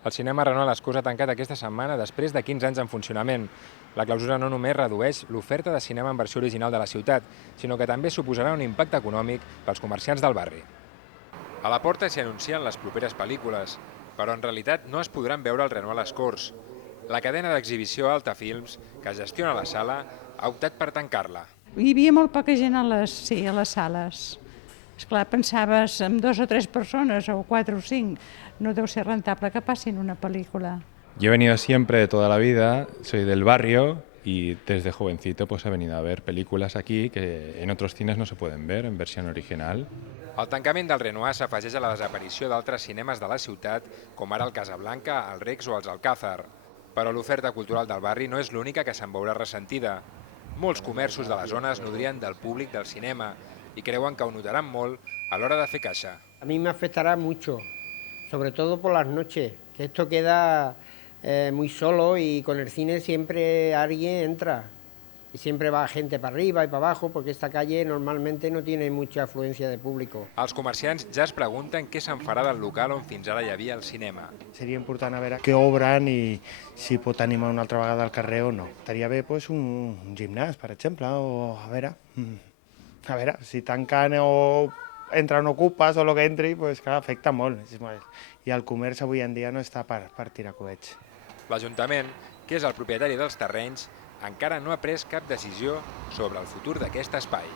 El cinema Renault Escurs ha tancat aquesta setmana després de 15 anys en funcionament. La clausura no només redueix l'oferta de cinema en versió original de la ciutat, sinó que també suposarà un impacte econòmic pels comerciants del barri. A la porta s'hi anuncien les properes pel·lícules, però en realitat no es podran veure al Renault Escurs. La cadena d'exhibició Alta Films, que gestiona la sala, ha optat per tancar-la. Hi havia molt poca gent a les sales. Esclar, pensaves en 2 o 3 persones, o 4 o 5. No deu ser rentable que passin una pel·lícula. Yo he venido siempre, de toda la vida, soy del barrio y desde jovencito pues he venido a ver películas aquí que en otros cines no se pueden ver en versión original. El tancament del Renoir s'afegeix a la desaparició d'altres cinemes de la ciutat, com ara el Casablanca, el Rex o els Alcázar. Però l'oferta cultural del barri no és l'única que se'n veurà ressentida. Molts comerços de la zona es nodrien del públic del cinema i creuen que ho notaran molt a l'hora de fer caixa. A mí me afectará mucho, sobre todo por las noches, que esto queda muy solo y con el cine siempre alguien entra y siempre va gente para arriba y para abajo porque esta calle normalmente no tiene mucha afluencia de público. Els comerciants ja es pregunten què se'n farà del local on fins ara hi havia el cinema. Seria important a veure què obren i si pot animar una altra vegada al carrer o no. Estaria bé un gimnàs, per exemple, o a veure si tanquen o entren ocupes o el que entri, pues, clar, afecta molt. I el comerç avui en dia no està per tirar coets. L'Ajuntament, que és el propietari dels terrenys, encara no ha pres cap decisió sobre el futur d'aquest espai.